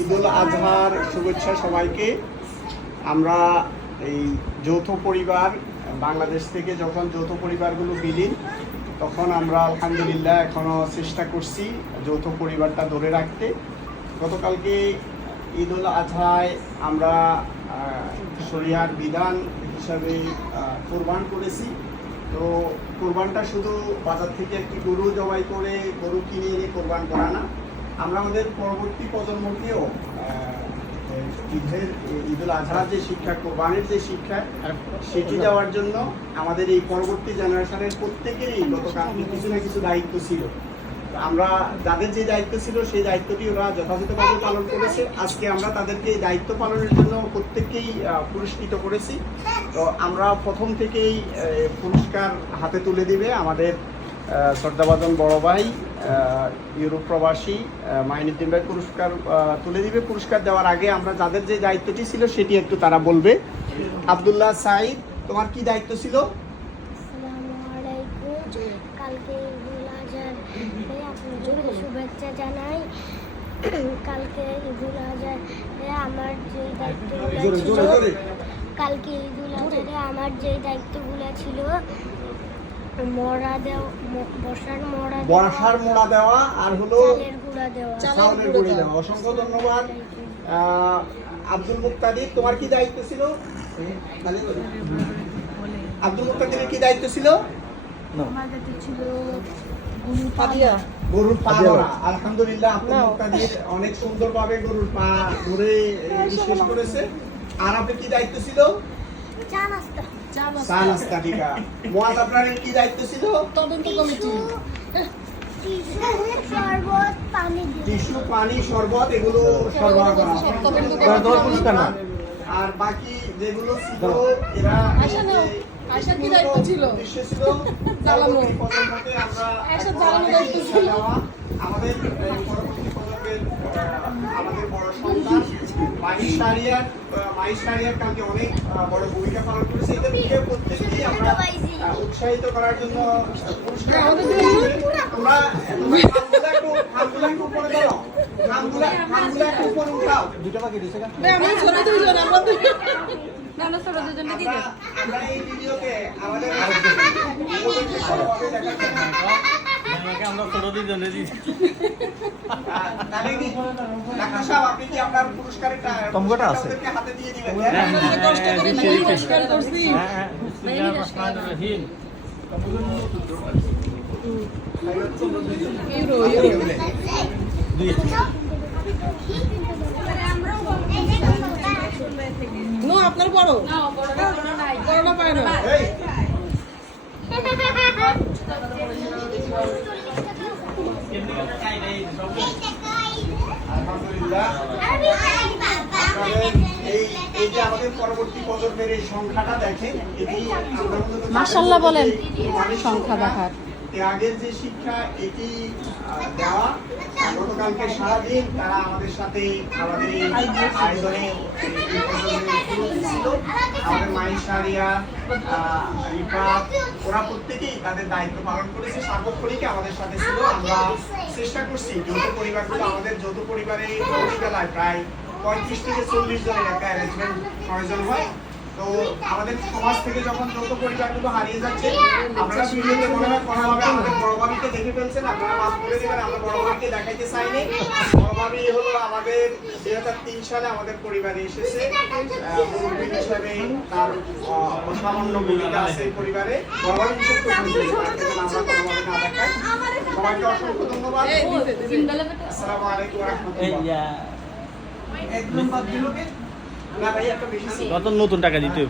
ঈদুল আজহার শুভেচ্ছা সবাইকে। আমরা এই যৌথ পরিবার, বাংলাদেশ থেকে যখন যৌথ পরিবারগুলো বিলীন, তখন আমরা আলহামদুলিল্লাহ এখনও চেষ্টা করছি যৌথ পরিবারটা ধরে রাখতে। গতকালকে ঈদুল আজহায় আমরা শরিয়ার বিধান হিসাবে কোরবান করেছি। তো কোরবানটা শুধু বাজার থেকে একটি গরু জবাই করে গরু কিনে এনে কোরবান করা না, আমরা আমাদের পরবর্তী প্রজন্মকেও ঈদের ঈদুল আজহার যে শিক্ষা, কোরবানের যে শিক্ষা, সেটি দেওয়ার জন্য আমাদের এই পরবর্তী জেনারেশনের প্রত্যেকেরই গতকাল কিছু না কিছু দায়িত্ব ছিল। আমরা যাদের যে দায়িত্ব ছিল সেই দায়িত্বটি ওরা যথাযথভাবে পালন করেছে। আজকে আমরা তাদেরকে দায়িত্ব পালনের জন্য প্রত্যেককেই পুরস্কৃত করেছি। তো আমরা প্রথম থেকেই পুরস্কার হাতে তুলে দিবে আমাদের আহ, শ্রদ্ধাভাজন বড় ভাই ইউরোপ প্রবাসী মাইনুদ্দিন ভাই পুরস্কার তুলে দিবে। পুরস্কার দেওয়ার আগে আমরা যাদের যে দায়িত্বটি ছিল সেটি একটু তারা বলবে। আবদুল্লাহ সাইদ তোমার কি দায়িত্ব ছিল? কালকে শুভেচ্ছা জানাই। কালকে ঈদুল আজহারে আমার যে দায়িত্বগুলো ছিল কালকে ঈদুল আজহারে আমার যে দায়িত্বগুলো ছিল মরা দেওয়া বসার মরা দেওয়া, বর্ষার মোড়া দেওয়া আর হলো চালের গুঁড়া দেওয়া। চাউলের গুঁড়ি দেওয়া। অসংখ্য ধন্যবাদ। আব্দুল মুক্তাদির তোমার কি দায়িত্ব ছিল? আব্দুল কি দায়িত্ব ছিল? আমার দায়িত্ব ছিল ফাদিয়া গরুর পা। ধরা। আলহামদুলিল্লাহ মুক্তাদির অনেক সুন্দরভাবে গরুর পা ধরে শেষ করেছে। আর আপনার কি দায়িত্ব ছিল? চা নাস্তা। চা নাস্তা। ঠিক আছে আপনার কি দায়িত্ব ছিল? তদন্ত কমিটি। টিস্যু। শরবত পানি এগুলো সরবরাহ করা। আর বাকি যেগুলো ছিল এরা আয়শা কি দায়িত্ব ছিল? জ্বালানো। একটা জ্বালানো দায়িত্ব ছিল। আমাদের পরবর্তী প্রজন্মের আমাদের বড় সন্তান শাহরিয়ার আহ, মাহির কালকে অনেক বড় ভূমিকা পালন করেছে। এদেরকে প্রত্যেককেই আমরা উৎসাহিত করার জন্য পুরস্কার একটু উপরে আমরা দুইজন আমাদের আমরা আমরা এই ভিডিওতে আমাদের ওদেরকে সবাই দেখাচ্ছি। আমরা ছোট দুজনে দিচ্ছি আহ, তাহলে কি ডাক্তার সাহেব আপনি কি আপনার পুরস্কারের টা- আছে? হাতে দিয়ে দিবেন আমরা কষ্ট করে দিচ্ছি, মূল দিচ্ছি। পরিষ্কার করছি হ্যাঁ হ্যাঁ রহিম ইউরো ইউরো আপনার বড় বড়টা পায় না এই, আলহামদুলিল্লাহ আপনাদের এই এই যে আমাদের পরবর্তী প্রজন্মের এই। সংখ্যাটা দেখেন এটি আমরা বলেন, সংখ্যা দেখার। আগের যে শিক্ষা এটি দেওয়া গতকালকে সারাদিন তারা আমাদের সাথে আমাদের এই আয়োজনে তাদের দায়িত্ব পালন করেছে। সার্বক্ষণিক আমাদের সাথে ছিল। আমরা চেষ্টা করছি, যৌথ পরিবারগুলো আমাদের যৌথ পরিবারে প্রায় পঁয়ত্রিশ থেকে চল্লিশ জনের একটা অ্যারেঞ্জমেন্ট প্রয়োজন হয় তো আমাদের সমাজ থেকে যখন যৌথ পরিবারগুলো হারিয়ে যাচ্ছে আপনারা ভিডিওতে মনে হয় কোনোভাবে আমাদের বড় ভাবিকে দেখে ফেলছেন আপনারা মাফ করে দেবেন আমরা বড় ভাবিকে দেখাইতে চাইনি। বড় ভাবি হলো আমাদের দুই হাজার তিন সালে আমাদের পরিবারে এসেছে। আহ, মুরব্বী হিসাবে তার অসামান্য ভূমিকা আছে পরিবারে। বড় ভাবি বিশেষ করে আমরা কোনোভাবে না দেখাই। সবাইকে অসংখ্য ধন্যবাদ। আসসালামু আলাইকুম রাহমাতুল্লাহ। একদম বাদ দিল নতুন টাকা দিতে হবে।